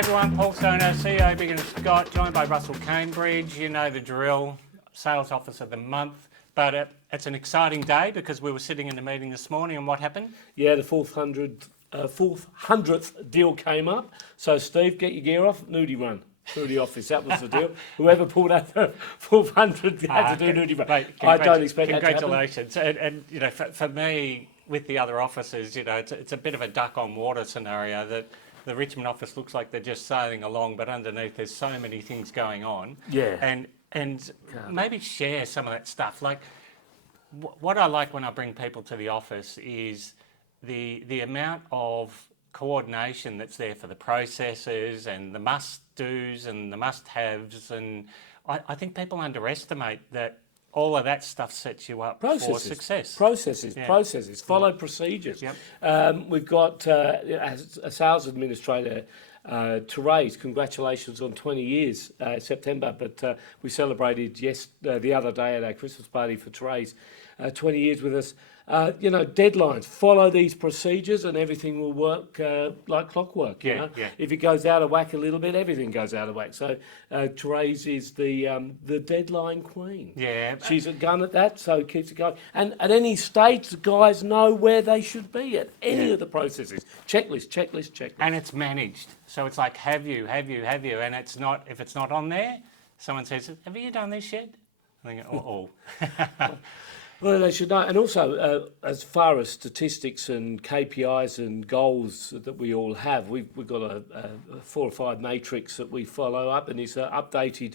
everyone, Paul Stoner, CEO Big and Scott, joined by Russell Cambridge. You know the drill, Sales Officer of the Month. But it's an exciting day because we were sitting in the meeting this morning and what happened? Yeah, the 400th deal came up. So, Steve, get your gear off, nudie run through the office. That was the deal. Whoever pulled out the 400 had to do nudie run. Mate, I don't expect that to happen. Congratulations. And you know, for me, with the other offices, you know, it's a bit of a duck on water scenario that the Richmond office looks like they're just sailing along, but underneath there's so many things going on. Yeah. And maybe share some of that stuff. Like what I like when I bring people to the office is the amount of coordination that's there for the processes and the must-dos and the must-haves. And I think people underestimate that all of that stuff sets you up for success. Processes, follow procedures. Yep. We've got, as a sales administrator, Therese, congratulations on 20 years, September, but we celebrated the other day at our Christmas party for Therese, 20 years with us. Deadlines, follow these procedures and everything will work like clockwork. Yeah. If it goes out of whack a little bit, everything goes out of whack. So Therese is the deadline queen. Yeah. She's a gun at that, so keeps it going. And at any stage, the guys know where they should be at any of the processes. Checklist. And it's managed. So it's like, have you? And it's not, if it's not on there, someone says, have you done this yet? I think, oh. Well, they should know. And also, as far as statistics and KPIs and goals that we all have, we've got a 4 or 5 matrix that we follow up, and it's updated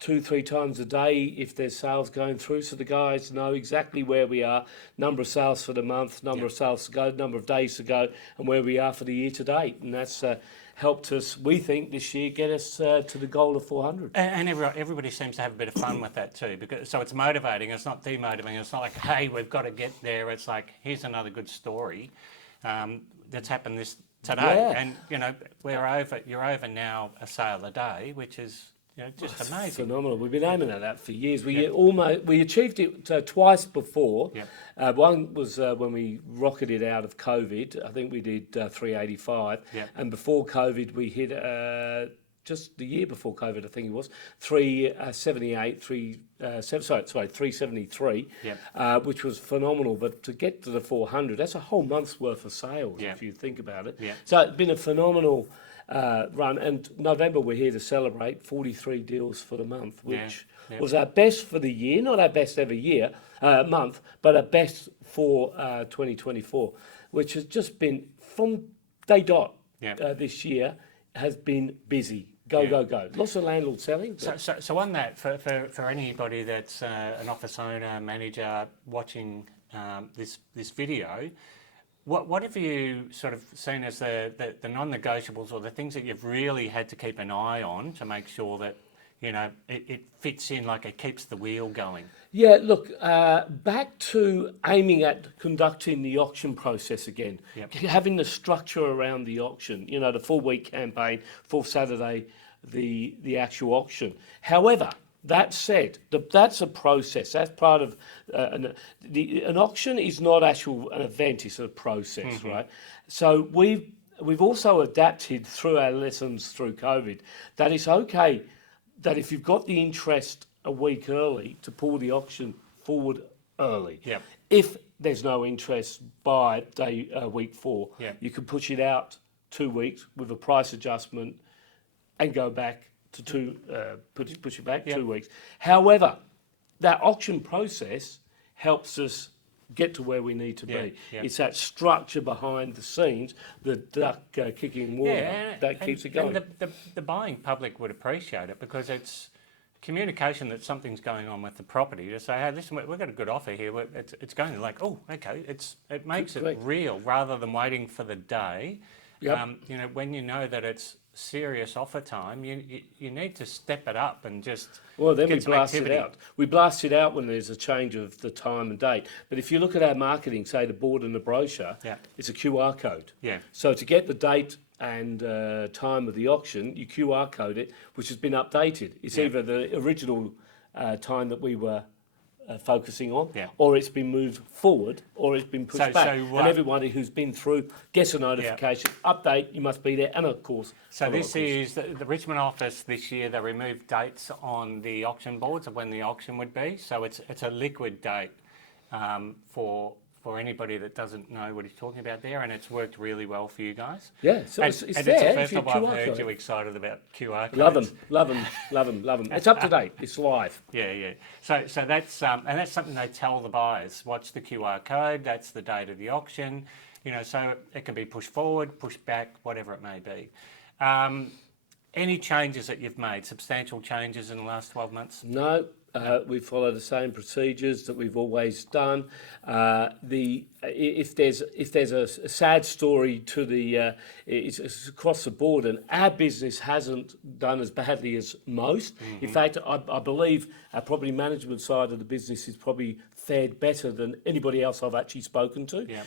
2-3 times a day if there's sales going through, so the guys know exactly where we are, number of sales for the month, number of sales to go, number of days to go, and where we are for the year to date. And that's helped us, we think, this year get us to the goal of 400. And everybody seems to have a bit of fun with that too, because so it's motivating. It's not demotivating. It's not like, hey, we've got to get there. It's like, here's another good story that's happened today, and you know you're over now a sale a day, which is just amazing. Phenomenal. We've been aiming at that for years. We achieved it twice before. Yep. One was when we rocketed out of COVID. I think we did 385. Yep. And before COVID, we hit just the year before COVID, I think it was 378, 373. Yep. Which was phenomenal. But to get to the 400, that's a whole month's worth of sales if you think about it. Yep. So it's been a phenomenal run, and November we're here to celebrate 43 deals for the month, which was our best for the year, not our best ever month, but our best for 2024, which has just been from day dot. This year has been busy. Go. Lots of landlords selling. So on that, for anybody that's an office owner, manager watching this video, what have you sort of seen as the non-negotiables or the things that you've really had to keep an eye on to make sure that it fits in, like it keeps the wheel going? Yeah, look, back to aiming at conducting the auction process again, having the structure around the auction, the full-week campaign, fourth Saturday, the actual auction. However, that said, that's a process. That's part of an auction is not actual an event; it's a process, right? So we've also adapted through our lessons through COVID that it's okay that if you've got the interest a week early to pull the auction forward early. Yep. If there's no interest by week 4, you can push it out 2 weeks with a price adjustment and go back to push it back 2 weeks. However, that auction process helps us get to where we need to be. It's that structure behind the scenes, the duck kicking water that keeps it going. And the buying public would appreciate it because it's communication that something's going on with the property to say, hey, listen, we've got a good offer here. It's going to like, oh, okay. It makes it real rather than waiting for the day. Yep. When you know that it's serious offer time, you need to step it up and just then get we some blast activity. it out. We blast it out when there's a change of the time and date. But if you look at our marketing, say the board and the brochure, it's a QR code. Yeah. So to get the date and time of the auction, you QR code it, which has been updated. It's either the original time that we were focusing on, Yeah. or it's been moved forward, or it's been pushed So- back. so And what- everybody who's been through gets a notification, update, you must be there, and of course. So follow this a course. is the Richmond office this year. They removed dates on the auction boards of when the auction would be. So it's a liquid date for anybody that doesn't know what he's talking about there, and it's worked really well for you guys. Yeah, so And, it's and there. it's the if first you time I've QR heard code. you excited about QR codes. Love them, love them, love them, love them. It's up to date. It's live. Yeah. So that's and that's something they tell the buyers. Watch the QR code. That's the date of the auction. So it can be pushed forward, pushed back, whatever it may be. Any changes that you've made? Substantial changes in the last 12 months? No, we follow the same procedures that we've always done. If there's a sad story to it's across the board, and our business hasn't done as badly as most. Mm-hmm. In fact, I believe our property management side of the business is probably fared better than anybody else I've actually spoken to. Yeah.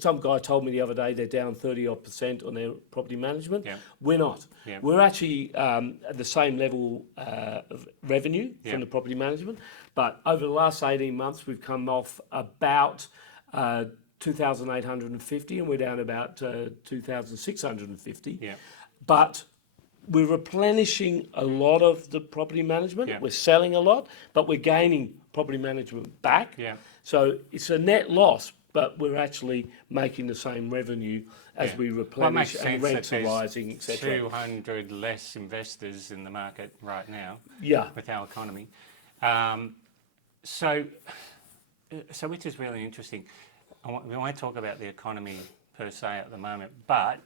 Some guy told me the other day they're down 30% on their property management. Yeah. We're not. Yeah. We're actually at the same level of revenue Yeah. from the property management, but over the last 18 months we've come off about 2,850 and we're down about 2,650. Yeah. But we're replenishing a lot of the property management. Yeah. We're selling a lot, but we're gaining property management back. Yeah. So it's a net loss, but we're actually making the same revenue as Yeah. we Well, it replenish, makes and sense rents that are there's rising, etc. 200 less investors in the market right now Yeah. with our economy. So which is really interesting. We won't talk about the economy per se at the moment, but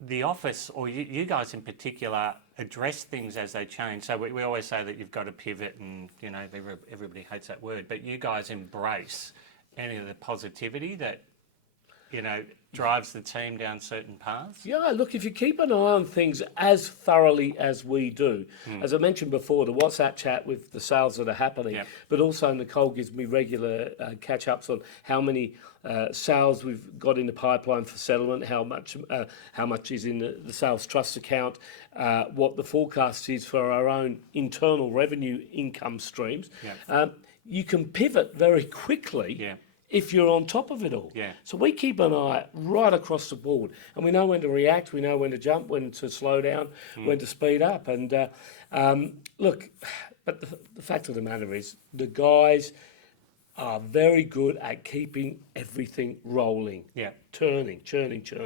the office, or you guys in particular, address things as they change. So we always say that you've got to pivot, and everybody hates that word, but you guys embrace any of the positivity that drives the team down certain paths. Yeah, look, if you keep an eye on things as thoroughly as we do, as I mentioned before, the WhatsApp chat with the sales that are happening, Yep. but also Nicole gives me regular catch-ups on how many sales we've got in the pipeline for settlement, how much is in the sales trust account, what the forecast is for our own internal revenue income streams. Yep. You can pivot very quickly. Yeah. If you're on top of it all. Yeah. So we keep an eye right across the board, and we know when to react, we know when to jump, when to slow down, when to speed up. And look, but the fact of the matter is, the guys are very good at keeping everything rolling, Yeah. churning,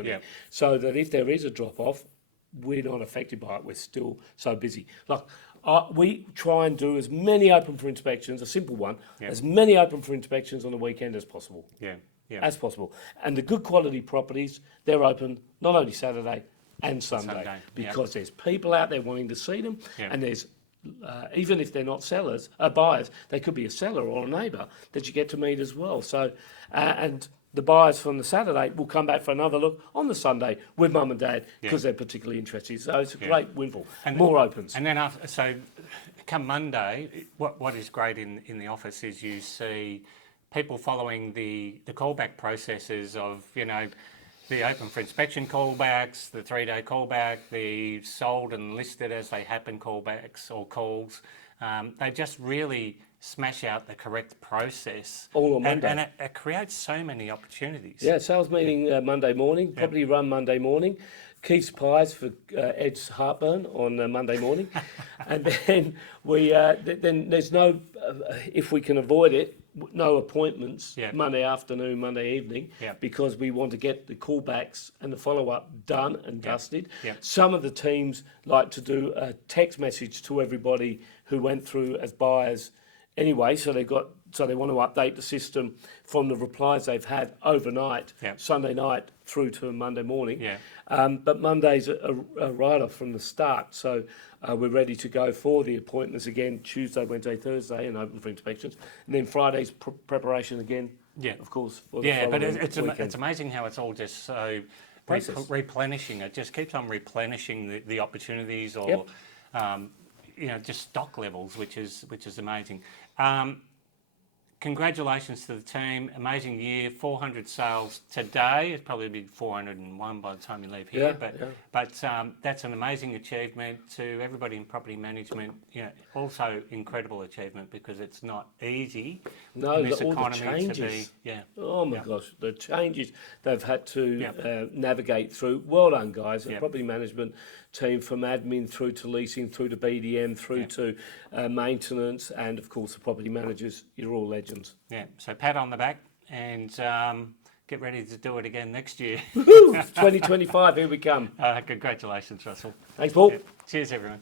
Yeah. so that if there is a drop off, we're not affected by it. We're still so busy. Like, we try and do as many open for inspections, a simple one, Yeah. as many open for inspections on the weekend as possible. Yeah. As possible. And the good quality properties, they're open not only Saturday and Sunday, Sunday, because there's people out there wanting to see them, Yeah. and there's even if they're not buyers, they could be a seller or a neighbour that you get to meet as well. So, and the buyers from the Saturday will come back for another look on the Sunday with mum and dad because they're particularly interested. So it's a great windfall. And more opens. And then come Monday, what is great in the office is you see people following the callback processes of, the open for inspection callbacks, the 3-day callback, the sold and listed as they happen callbacks or calls. They just really smash out the correct process. All on Monday. And it creates so many opportunities. Yeah, sales meeting Monday morning, property run Monday morning. Keith's pies for Ed's heartburn on Monday morning, and then then there's no, if we can avoid it, no appointments Monday afternoon, Monday evening, because we want to get the callbacks and the follow-up done and dusted. Some of the teams like to do a text message to everybody who went through as buyers anyway, so they want to update the system from the replies they've had overnight, Sunday night through to Monday morning. But Monday's a write-off from the start, so we're ready to go for the appointments again, Tuesday, Wednesday, Thursday, and open for inspections. And then Friday's preparation again, of course. For the but following it's weekend. amazing how it's all just so replenishing. It just keeps on replenishing the opportunities or just stock levels, which is amazing. congratulations to the team. Amazing year, 400 sales today. It's probably be 401 by the time you leave here. But that's an amazing achievement to everybody in property management. You know, also incredible achievement because it's not easy in this all economy the changes. to be. Oh my gosh, the changes they've had to navigate through. Well done, guys. The property management team, from admin through to leasing, through to BDM, through to maintenance, and of course the property managers. You're all legends. Yeah. So pat on the back and get ready to do it again next year. 2025, here we come. Congratulations, Russell. Thanks, Paul. Cheers, everyone.